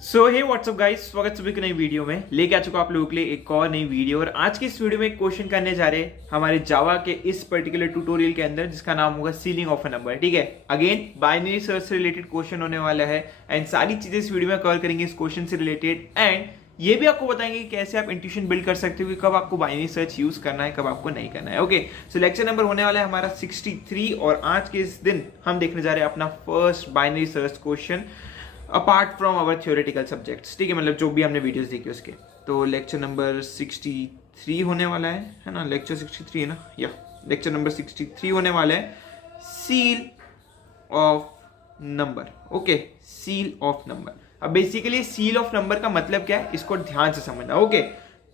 सो हे WhatsApp guys, स्वागत सभी की नई वीडियो में। लेके आ चुका आप लोगों के लिए एक और नई वीडियो। और आज की इस वीडियो में एक क्वेश्चन करने जा रहे हैं हमारे जावा के इस पर्टिकुलर ट्यूटोरियल के अंदर, जिसका नाम होगा सीलिंग ऑफ अ नंबर। ठीक है, अगेन बाइनरी सर्च से रिलेटेड क्वेश्चन होने वाला है एंड सारी चीजें इस वीडियो में कवर करेंगे इस क्वेश्चन से रिलेटेड। एंड ये भी आपको बताएंगे कि कैसे आप इंट्यूशन बिल्ड कर सकते हो कि कब आपको बाइनरी सर्च यूज करना है, कब आपको नहीं करना है। ओके, सो लेक्चर नंबर होने वाला है हमारा 63 और आज के इस दिन हम देखने जा रहे हैं अपना first binary search question apart from our theoretical subjects. ठीक है, मतलब जो भी हमने वीडियोस देखी उसके। तो लेक्चर नंबर 63 होने वाला है ना, लेक्चर 63 है ना, या लेक्चर नंबर 63 होने वाला है seal of number. Okay, seal of number. अब बेसिकली सील ऑफ नंबर का मतलब क्या है, इसको ध्यान से समझना। ओके,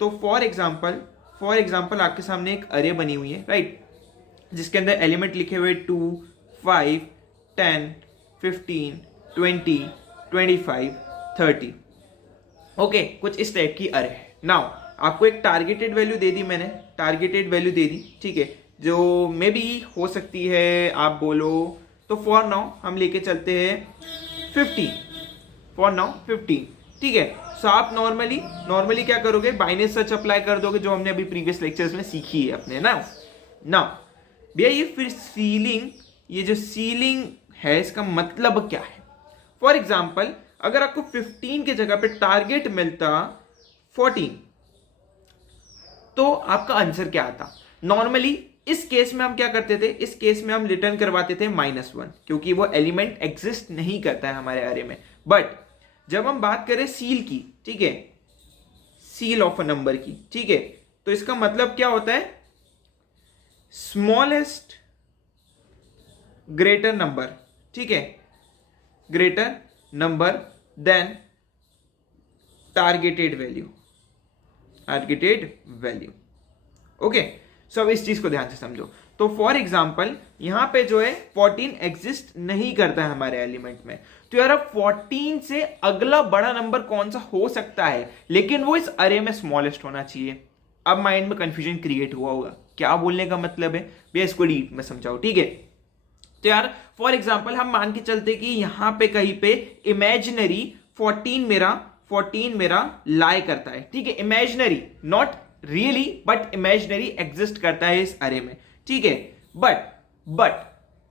तो फॉर एग्जाम्पल आपके सामने एक अरे बनी हुई है, राइट, जिसके अंदर एलिमेंट लिखे हुए 2, 5, 10, 15, 20, 25, 30। ओके, कुछ इस टाइप की अरे है। नाउ आपको एक टारगेटेड वैल्यू दे दी मैंने, टारगेटेड वैल्यू दे दी, ठीक है, जो मे बी हो सकती है आप बोलो। तो फॉर नाउ हम लेके चलते हैं 15, फॉर नाउ 15। ठीक है, सो आप नॉर्मली क्या करोगे, बाइनरी सर्च अप्लाई कर दोगे, जो हमने अभी प्रीवियस लेक्चर्स में सीखी है अपने ना। भैया ये फिर सीलिंग, ये जो सीलिंग है इसका मतलब क्या है। फॉर एग्जाम्पल अगर आपको 15 की जगह पे टारगेट मिलता 14, तो आपका आंसर क्या आता। नॉर्मली इस केस में हम क्या करते थे, इस केस में हम रिटर्न करवाते थे -1, क्योंकि वो एलिमेंट एग्जिस्ट नहीं करता है हमारे अरे में। बट जब हम बात करें सील की, ठीक है, सील ऑफ अ नंबर की, ठीक है, तो इसका मतलब क्या होता है, स्मॉलेस्ट ग्रेटर नंबर, ठीक है, greater number then targeted value, okay. So अब इस चीज को ध्यान से समझो। तो फॉर एग्जाम्पल यहां पे जो है 14 एग्जिस्ट नहीं करता है हमारे एलिमेंट में। तो यार अब 14 से अगला बड़ा नंबर कौन सा हो सकता है, लेकिन वो इस अरे में स्मॉलेस्ट होना चाहिए। अब माइंड में कंफ्यूजन क्रिएट हुआ होगा, क्या बोलने का मतलब है भैया, इसको डीप में समझाओ। ठीक है, तो यार फॉर एग्जाम्पल हम मान के चलते कि यहां पे कहीं पे इमेजिनरी 14 मेरा लाई करता है। ठीक है, imaginary, not really but imaginary exist करता है इस अरे में। ठीक है, बट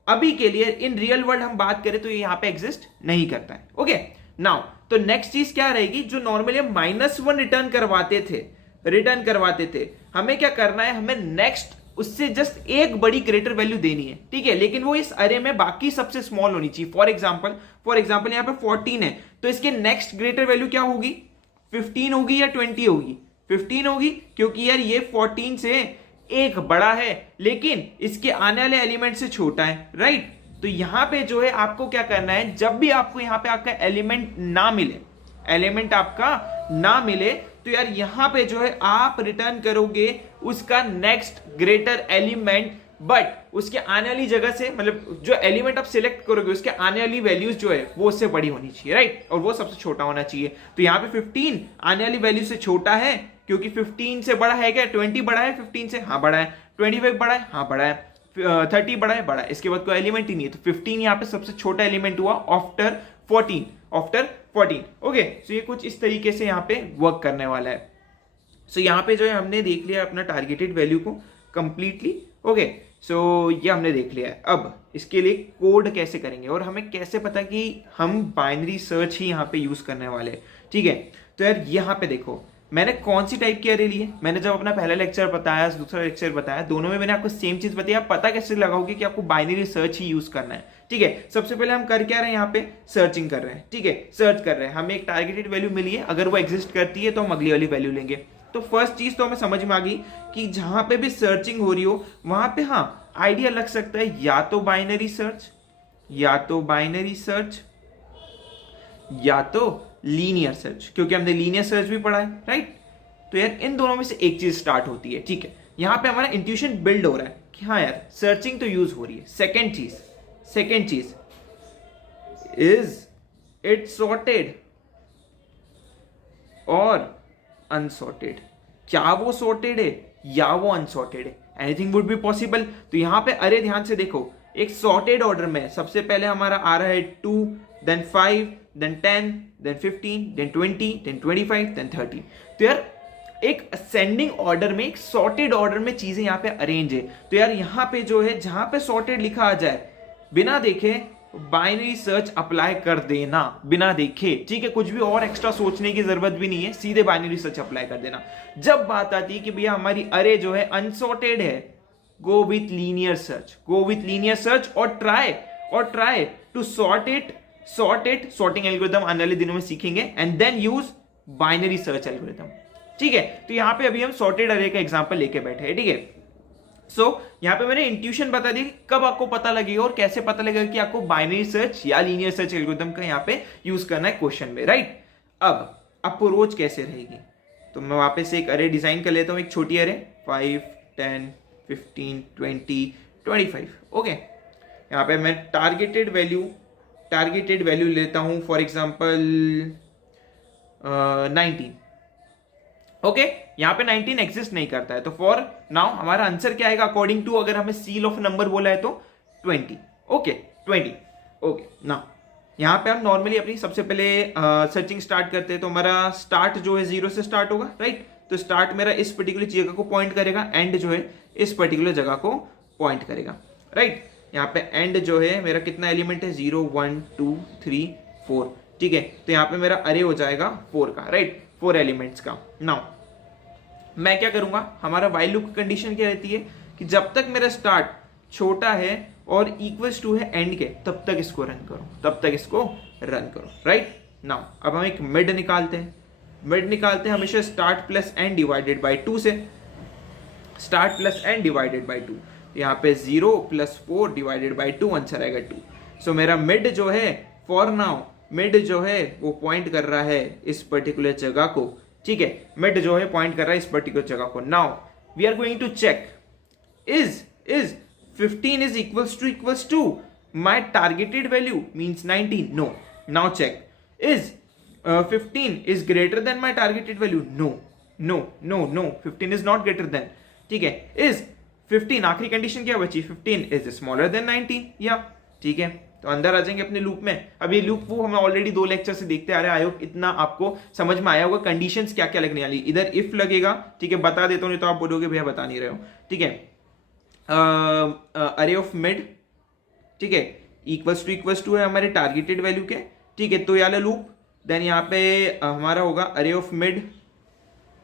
अभी के लिए इन रियल वर्ल्ड हम बात करें तो ये यहां पे एग्जिस्ट नहीं करता है। ओके, नाउ तो नेक्स्ट चीज क्या रहेगी, जो नॉर्मली हम -1 रिटर्न करवाते थे, हमें क्या करना है, हमें नेक्स्ट उससे जस्ट एक बड़ी ग्रेटर वैल्यू देनी है। ठीक है, लेकिन वो इस अरे में बाकी सबसे स्मॉल होनी चाहिए। फॉर एग्जांपल यहां पे 14 है, तो इसके नेक्स्ट ग्रेटर वैल्यू क्या होगी, 15 होगी या 20 होगी, 15 होगी, क्योंकि यार ये 14 से एक बड़ा है लेकिन इसके आने वाले एलिमेंट से छोटा है, राइट। तो यहां पे जो है आपको क्या करना है, जब भी आपको यहां पे आपका एलिमेंट आपका ना मिले, तो यार यहां पे जो है आप रिटर्न करोगे उसका नेक्स्ट ग्रेटर एलिमेंट, बट उसके आने वाली जगह से, मतलब जो एलिमेंट आप सिलेक्ट करोगे उसके आने वाली वैल्यूज जो है वो उससे बड़ी होनी चाहिए, राइट, और वो सबसे छोटा होना चाहिए। तो यहां पे 15 आने वाली वैल्यू से छोटा है, क्योंकि 15 से बड़ा है क्या, 20 बड़ा है 15 से, हाँ बड़ा है, 25 बड़ा है, हाँ बड़ा है, 30 बड़ा है, इसके बाद कोई एलिमेंट ही नहीं है। तो 15 यहाँ पे सबसे छोटा एलिमेंट हुआ आफ्टर 14। ओके, सो ये कुछ इस तरीके से यहाँ पे वर्क करने वाला है। सो यहाँ पे जो है हमने देख लिया अपना टारगेटेड वैल्यू को कंप्लीटली। ओके, सो ये हमने देख लिया है। अब इसके लिए कोड कैसे करेंगे और हमें कैसे पता कि हम बाइनरी सर्च ही यहाँ पे यूज करने वाले हैं। ठीक है, तो यार यहाँ पे देखो मैंने कौन सी टाइप की अरे ली है। मैंने जब अपना पहला लेक्चर बताया, दूसरा लेक्चर बताया, दोनों में मैंने आपको सेम चीज बताई। आप पता कैसे लगाओगे कि आपको बाइनरी सर्च ही यूज करना है। ठीक है, सबसे पहले हम कर क्या रहे हैं, यहाँ पे सर्चिंग कर रहे हैं। ठीक है, सर्च कर रहे हैं, हमें एक टारगेटेड वैल्यू मिली है, अगर वो एग्जिस्ट करती है तो हम अगली वाली वैल्यू लेंगे। तो फर्स्ट चीज तो हमें समझ में आ गई कि जहां पे भी सर्चिंग हो रही हो वहां पे हाँ आइडिया लग सकता है, या तो बाइनरी सर्च या तो लीनियर सर्च, क्योंकि हमने लीनियर सर्च भी पढ़ा है, राइट। तो यार इन दोनों में से एक चीज स्टार्ट होती है। ठीक है, यहां पे हमारा इंट्यूशन बिल्ड हो रहा है कि हाँ यार सर्चिंग तो यूज हो रही है। सेकेंड चीज इज इट सॉर्टेड और अनसॉर्टेड, क्या वो सॉर्टेड है या वो अनसॉर्टेड है, एनीथिंग वुड बी पॉसिबल। तो यहां पे अरे ध्यान से देखो, एक सॉर्टेड ऑर्डर में सबसे पहले हमारा आ रहा है 2, then 5, then 10, then 15, then 20, then 25, then 30. तो यार एक असेंडिंग ऑर्डर में, एक सॉर्टेड ऑर्डर में चीजें यहाँ पे अरेंज है। तो यार यहाँ पे जो है, जहां पे सॉर्टेड लिखा आ जाए, बिना देखे बाइनरी सर्च अप्लाई कर देना, बिना देखे, ठीक है, कुछ भी और एक्स्ट्रा सोचने की जरूरत भी नहीं है, सीधे बाइनरी सर्च अप्लाई कर देना। जब बात आती है कि भैया हमारी अरे जो है अनसॉर्टेड है, go with linear search, go with linear search और try to sort it, sorting algorithm आने वाले दिनों में सीखेंगे, and then use binary search algorithm, ठीक है। तो यहां पे अभी हम सॉर्टेड अरे का एग्जांपल लेके बैठे हैं, ठीक है। सो यहां पे मैंने इंट्यूशन बता दी कब आपको पता लगेगा और कैसे पता लगेगा कि आपको बाइनरी सर्च या लीनियर सर्च एल्गोरिथम का यहां पे यूज करना है क्वेश्चन में, राइट। अब अप्रोच कैसे रहेगी, तो मैं वापस से एक अरे डिजाइन कर लेता हूं, एक छोटी अरे 5, 10, 15, 20, 25, ओके। यहां पे मैं टारगेटेड वैल्यू लेता हूं, फॉर एग्जांपल 19, ओके। यहां पे 19 एग्जिस्ट नहीं करता है, तो फॉर नाउ हमारा आंसर क्या आएगा अकॉर्डिंग टू, अगर हमें सील ऑफ नंबर बोला है तो 20, ओके 20, ओके। नाउ यहां पे हम नॉर्मली अपनी सबसे पहले सर्चिंग स्टार्ट करते हैं, तो हमारा स्टार्ट जो है 0 से स्टार्ट होगा, राइट। तो स्टार्ट मेरा इस पर्टिकुलर जगह को पॉइंट करेगा, एंड जो है इस पर्टिकुलर जगह को पॉइंट करेगा, राइट। यहाँ पे एंड जो है मेरा कितना एलिमेंट है, 0, 1, 2, 3, 4, ठीक है। तो यहाँ पे मेरा अरे हो जाएगा 4 का, राइट, 4 एलिमेंट्स का। नाउ मैं क्या करूंगा, हमारा व्हाइल लूप की कंडीशन क्या रहती है कि जब तक मेरा स्टार्ट छोटा है और इक्वल्स टू है एंड के, तब तक इसको रन करो, राइट। नाउ अब हम एक मिड निकालते हैं, हमेशा start plus and divided by 2 से, start plus and divided by 2, यहाँ पे 0 प्लस 4 डिवाइडेड बाई 2, आंसर आएगा 2। सो मेरा मिड जो है, फॉर नाउ मिड जो है वो पॉइंट कर रहा है इस पर्टिकुलर जगह को, ठीक है, मिड जो है पॉइंट कर रहा है इस पर्टिकुलर जगह को। Now we are going to check is 15 is equals to my targeted value means 19, no. Now check is 15 is greater than my targeted value, no, 15 is not greater than, ठीक है। Is 15, आखिरी condition क्या बची, 15 is smaller than 19, या, ठीक है। तो अंदर आ जाएंगे अपने लूप में। अब ये लूप वो हमें ऑलरेडी 2 लेक्चर से देखते आ रहे हैं, आई होप इतना आपको समझ में आया होगा। कंडीशंस क्या क्या लगने वाली, इधर इफ लगेगा, ठीक है, बता देता हूं, नहीं तो आप बोलोगे भैया बता नहीं रहे हो, ठीक है। अरे ऑफ मिड, ठीक है, इक्वल्स टू है हमारे टारगेटेड वैल्यू के, ठीक है, तो यार लूप, देन यहाँ पे हमारा होगा अरे ऑफ मिड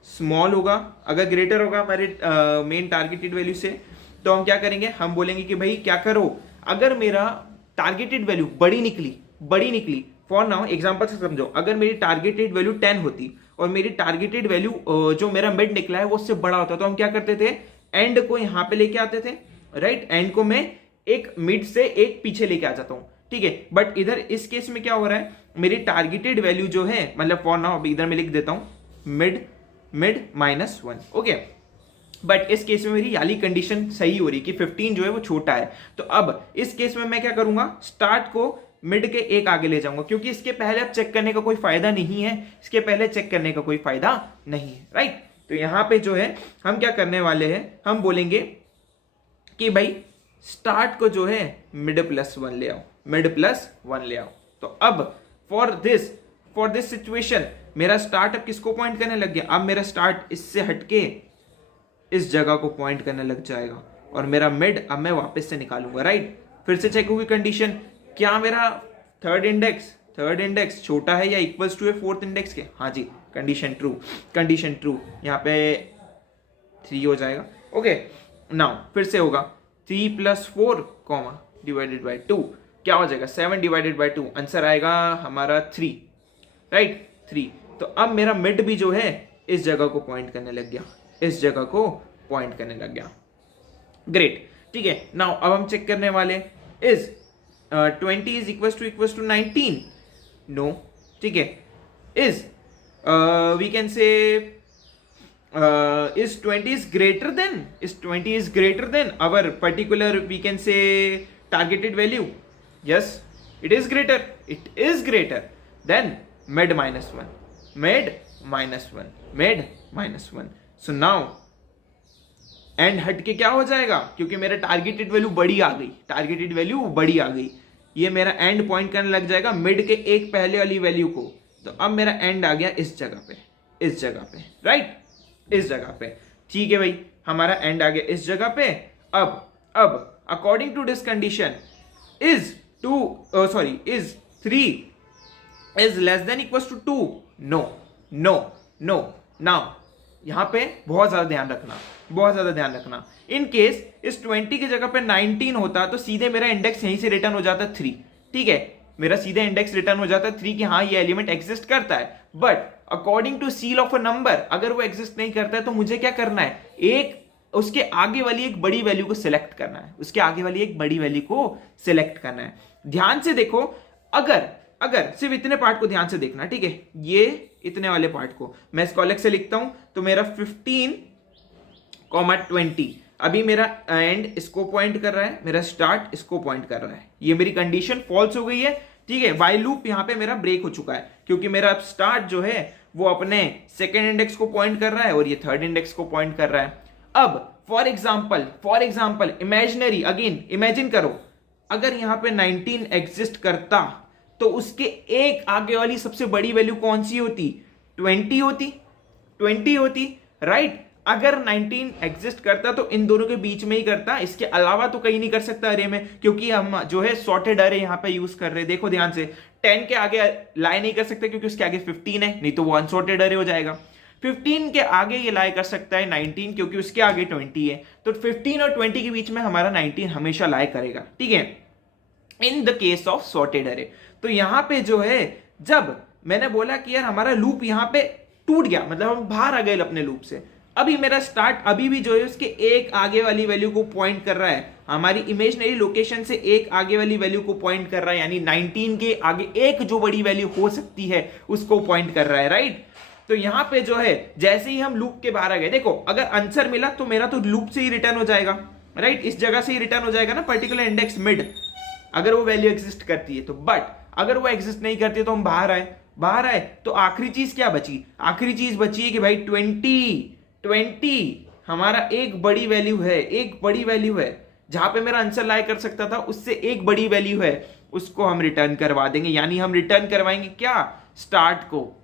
स्मॉल होगा, अगर ग्रेटर होगा हमारे मेन टारगेटेड वैल्यू से, तो हम क्या करेंगे, हम बोलेंगे कि भाई क्या करो, अगर मेरा टारगेटेड वैल्यू बड़ी निकली, फॉर नाउ एग्जांपल से समझो, अगर मेरी टारगेटेड वैल्यू 10 होती और मेरी टारगेटेड वैल्यू जो मेरा मिड निकला है वो उससे बड़ा होता, तो हम क्या करते थे, एंड को यहां पे लेके आते थे, राइट। एंड को मैं एक मिड से एक पीछे लेके आ जाता हूं, ठीक है। बट इधर इस केस में क्या हो रहा है, मेरी टारगेटेड वैल्यू जो है, मतलब फॉर नाउ अभी इधर मैं लिख देता हूं मिड -1, ओके। बट इस केस में मेरी याली कंडीशन सही हो रही कि 15 जो है वो छोटा है। तो अब इस केस में मैं क्या करूंगा, स्टार्ट को मिड के एक आगे ले जाऊंगा, क्योंकि इसके पहले अब चेक करने का कोई फायदा नहीं है, राइट। तो यहां पे जो है हम क्या करने वाले हैं, हम बोलेंगे कि भाई स्टार्ट को जो है मिड +1 ले आओ, तो अब फॉर दिस सिचुएशन मेरा स्टार्ट अब किसको पॉइंट करने लग गया, अब मेरा स्टार्ट इससे हटके इस जगह को पॉइंट करने लग जाएगा, और मेरा मिड अब मैं वापस से निकालूंगा, राइट। फिर से चेक होगी कंडीशन, क्या मेरा थर्ड इंडेक्स छोटा है या इक्वल्स टू है फोर्थ इंडेक्स के, हाँ जी, कंडीशन ट्रू, यहाँ पे 3 हो जाएगा, ओके। नाउ फिर से होगा 3 + 4 डिवाइडेड बाई 2, क्या हो जाएगा 7 डिवाइडेड बाई 2, आंसर आएगा हमारा 3, राइट, 3। तो अब मेरा मिड भी जो है इस जगह को पॉइंट करने लग गया, ग्रेट, ठीक है। नाउ अब हम चेक करने वाले is 20 is equals to 19, no, ठीक है। Is we can say is 20 is greater than our particular, we can say, targeted value, yes, it is greater, then mid -1, so now and हट के क्या हो जाएगा, क्योंकि मेरा टारगेटेड वैल्यू बड़ी आ गई, ये मेरा एंड पॉइंट करने लग जाएगा मिड के एक पहले वाली वैल्यू को। तो अब मेरा एंड आ गया इस जगह पे, इस जगह पे, राइट, इस जगह पे। ठीक है भाई, हमारा एंड आ गया इस जगह पे। अब according to this condition is 3 is less than equal to 2। No no no. Now यहां पे बहुत ज्यादा ध्यान रखना, बहुत ज्यादा ध्यान रखना। इन केस इस 20 की जगह पे 19 होता तो सीधे मेरा इंडेक्स यहीं से रिटर्न हो जाता 3। ठीक है, मेरा सीधे इंडेक्स रिटर्न हो जाता 3 कि हाँ ये एलिमेंट एग्जिस्ट करता है। But according to ceil of a number अगर वो एग्जिस्ट नहीं करता है तो मुझे क्या करना है, एक उसके आगे वाली एक बड़ी वैल्यू को सिलेक्ट करना है, उसके आगे वाली एक बड़ी वैल्यू को सिलेक्ट करना है। ध्यान से देखो, अगर सिर्फ इतने पार्ट को ध्यान से देखना, ठीक है, ये इतने वाले पार्ट को मैं इसको अलग से लिखता हूं तो मेरा 15,20 अभी मेरा एंड इसको पॉइंट कर रहा है, मेरा स्टार्ट इसको पॉइंट कर रहा है। ये मेरी कंडीशन फॉल्स हो गई है। ठीक है, व्हाइल लूप यहां पे मेरा ब्रेक हो चुका है क्योंकि मेरा स्टार्ट जो है वो अपने सेकेंड इंडेक्स को पॉइंट कर रहा है और ये थर्ड इंडेक्स को पॉइंट कर रहा है। अब for example imaginary, again imagine करो, अगर यहां पे 19 एग्जिस्ट करता तो उसके एक आगे वाली सबसे बड़ी वैल्यू कौन सी होती, 20 होती, राइट। अगर 19 एग्जिस्ट करता तो इन दोनों के बीच में ही करता, इसके अलावा तो कहीं नहीं कर सकता अरे में, क्योंकि हम जो है सॉर्टेड अरे यहां पे यूज कर रहे हैं। देखो ध्यान से, 10 के आगे लाई नहीं कर सकते क्योंकि उसके आगे 15 है, नहीं तो वो अनसॉर्टेड अरे हो जाएगा। 15 के आगे ये लाई कर सकता है 19 क्योंकि उसके आगे 20 है, तो 15 और 20 के बीच में हमारा 19 हमेशा लाई करेगा। ठीक है, in the case of sorted अरे। तो यहां पे जो है, जब मैंने बोला कि यार हमारा लूप यहां पे टूट गया, मतलब हम बाहर आ गए अपने लूप से, अभी मेरा स्टार्ट अभी भी जो है उसके एक आगे वाली वैल्यू को पॉइंट कर रहा है, हमारी इमेजिनरी लोकेशन से एक आगे वाली वैल्यू को पॉइंट कर रहा है, यानी 19 के आगे एक जो बड़ी वैल्यू हो सकती है उसको पॉइंट कर रहा है, राइट। तो यहां पे जो है जैसे ही हम लूप के बाहर आ गए, देखो अगर आंसर मिला तो मेरा तो लूप से ही रिटर्न हो जाएगा, राइट, इस जगह से ही रिटर्न हो जाएगा ना, पर्टिकुलर इंडेक्स मिड, अगर वो वैल्यू एग्जिस्ट करती है तो। बट अगर वो एग्जिस्ट नहीं करती है तो हम बाहर आए तो आखिरी चीज क्या बची, आखिरी चीज बची है कि भाई 20 हमारा एक बड़ी वैल्यू है, जहां पे मेरा आंसर लाई कर सकता था उससे एक बड़ी वैल्यू है, उसको हम रिटर्न करवा देंगे। यानी हम रिटर्न करवाएंगे क्या, स्टार्ट को।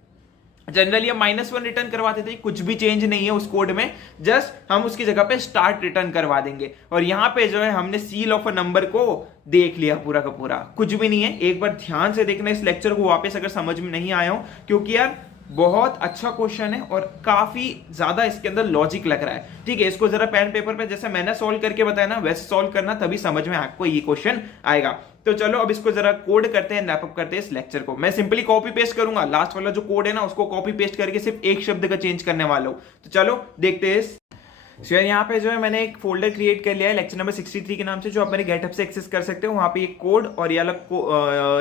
जनरली हम -1 रिटर्न करवाते थे, कुछ भी चेंज नहीं है उस कोड में, जस्ट हम उसकी जगह पे स्टार्ट रिटर्न करवा देंगे। और यहां पे जो है हमने सील ऑफ अ नंबर को देख लिया पूरा का पूरा, कुछ भी नहीं है। एक बार ध्यान से देखना इस लेक्चर को वापस अगर समझ में नहीं आया हो, क्योंकि यार बहुत अच्छा क्वेश्चन है और काफी ज्यादा इसके अंदर लॉजिक लग रहा है। ठीक है, इसको जरा पेन पेपर पे जैसे मैंने सॉल्व करके बताया ना वैसे सॉल्व करना, तभी समझ में आपको ये क्वेश्चन आएगा। तो चलो अब इसको जरा कोड करते हैं, रैप अप करते हैं इस लेक्चर को। मैं सिंपली कॉपी पेस्ट करूंगा, लास्ट वाला जो कोड है ना उसको कॉपी पेस्ट करके सिर्फ एक शब्द का चेंज करने वाला हूं। तो चलो देखते हैं। सो यहाँ पे जो है मैंने एक फोल्डर क्रिएट कर लिया है लेक्चर नंबर 63 के नाम से, जो आप मेरे गेटअप से एक्सेस कर सकते हो। वहां पे एक कोड और ये अलग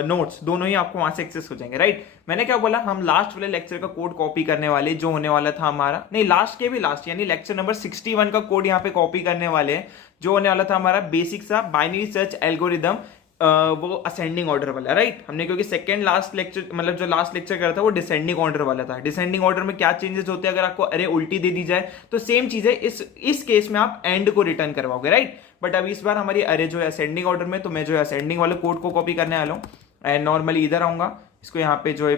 नोट्स दोनों ही आपको वहां से एक्सेस हो जाएंगे, राइट। मैंने क्या बोला, हम लास्ट वाले लेक्चर का कोड कॉपी करने वाले, जो होने वाला था हमारा, नहीं लास्ट के भी लास्ट, यानी लेक्चर नंबर 61 का कोड यहाँ पे कॉपी करने वाले हैं, जो होने वाला था हमारा बेसिक सा बाइनरी सर्च एल्गोरिदम, वो असेंडिंग ऑर्डर वाला, राइट। हमने क्योंकि सेकंड लास्ट लेक्चर, मतलब जो लास्ट लेक्चर करा था वो डिसेंडिंग ऑर्डर वाला था। डिसेंडिंग ऑर्डर में क्या चेंजेस होते हैं, अगर आपको अरे उल्टी दे दी जाए तो सेम चीज है, इस केस में आप एंड को रिटर्न करवाओगे, राइट। बट अब इस बार हमारी अरे जो है असेंडिंग ऑर्डर में, तो मैं जो है असेंडिंग वाले कोड को कॉपी करने वाला हूँ। एंड नॉर्मली इधर आऊंगा, इसको यहाँ पे जो है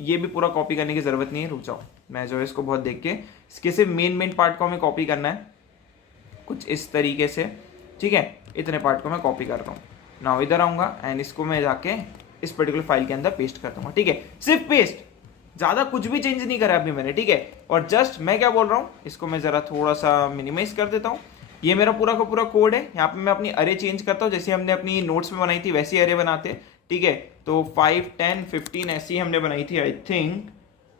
ये भी पूरा कॉपी करने की जरूरत नहीं है, रुक जाओ, मैं जो है इसको बहुत देख के, इसके सिर्फ मेन पार्ट को हमें कॉपी करना है कुछ इस तरीके से, ठीक है। इतने पार्ट को मैं कॉपी करता हूँ। नाउ इधर आऊंगा एंड इसको मैं जाके इस पर्टिकुलर फाइल के अंदर पेस्ट कर दूंगा, ठीक है। सिर्फ पेस्ट, ज्यादा कुछ भी चेंज नहीं करा अभी मैंने, ठीक है। और जस्ट मैं क्या बोल रहा हूँ, इसको मैं जरा थोड़ा सा मिनिमाइज कर देता हूँ। ये मेरा पूरा का पूरा कोड है। यहाँ पे मैं अपनी अरे चेंज करता हूँ, जैसे हमने अपनी नोट्स में बनाई थी वैसी अरे बनाते हैं, ठीक है। तो 5, 10, 15 ऐसी हमने बनाई थी आई थिंक,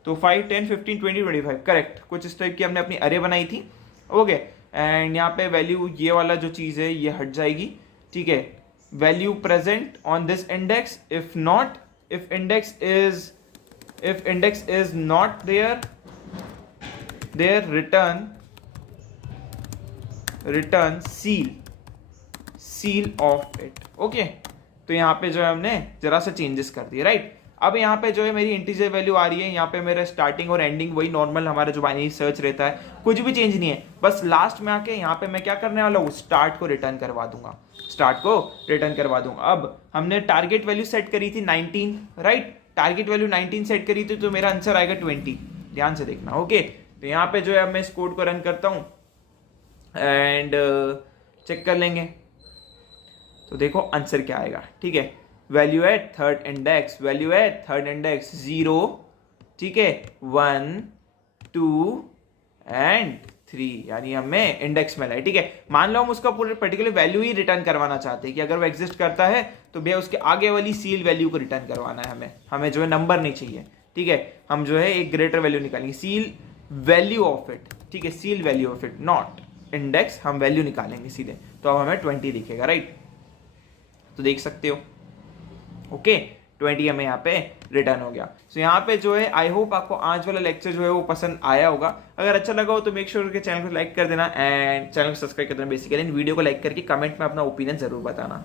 तो 5, 10, 15, 20, 25 करेक्ट, कुछ इस टाइप की हमने अपनी अरे बनाई थी, ओके। एंड यहाँ पे वैल्यू ये वाला जो चीज है ये हट जाएगी, ठीक है। Value present on this index, if not, if index is not there return seal of it, okay. तो यहाँ पे जो है हमने जरा सा चेंजेस कर दिए, राइट। अब यहाँ पे जो है मेरी इंटीजर वैल्यू आ रही है, यहाँ पे मेरा स्टार्टिंग और एंडिंग वही नॉर्मल हमारा जो बाइनरी सर्च रहता है, कुछ भी चेंज नहीं है। बस लास्ट में आके यहाँ पे मैं क्या करने वाला हूँ, स्टार्ट को रिटर्न करवा दूंगा। स्टार्ट को रिटर्न करवा दूंगा। अब हमने टारगेट वैल्यू सेट करी थी 19, राइट, टारगेट वैल्यू 19 सेट करी थी, तो मेरा आंसर आएगा 20। ध्यान से देखना, ओके। तो यहाँ पे जो है अब मैं इस कोड को रन करता हूँ एंड चेक कर लेंगे, तो देखो आंसर क्या आएगा, ठीक है। Value at third index, value at third index 0, ठीक है, 1 2 एंड 3, यानी हमें इंडेक्स मिला है, ठीक है। मान लो हम उसका पूरे पर्टिकुलर वैल्यू ही रिटर्न करवाना चाहते हैं कि अगर वो एग्जिस्ट करता है तो भैया उसके आगे वाली सील वैल्यू को रिटर्न करवाना है हमें जो है नंबर नहीं चाहिए, ठीक है। हम जो है एक ग्रेटर वैल्यू निकालेंगे, सील वैल्यू ऑफ इट, ठीक है, seal value of it, not index, हम वैल्यू निकालेंगे सीधे, तो अब हमें 20 दिखेगा, राइट। तो देख सकते हो, ओके, 20 हमें यहाँ पे रिटर्न हो गया। सो यहाँ पे जो है आई होप आपको आज वाला लेक्चर जो है वो पसंद आया होगा। अगर अच्छा लगा हो तो मेक श्योर के चैनल को लाइक कर देना एंड चैनल को सब्सक्राइब कर देना बेसिकली। वीडियो को लाइक करके कमेंट में अपना ओपिनियन जरूर बताना।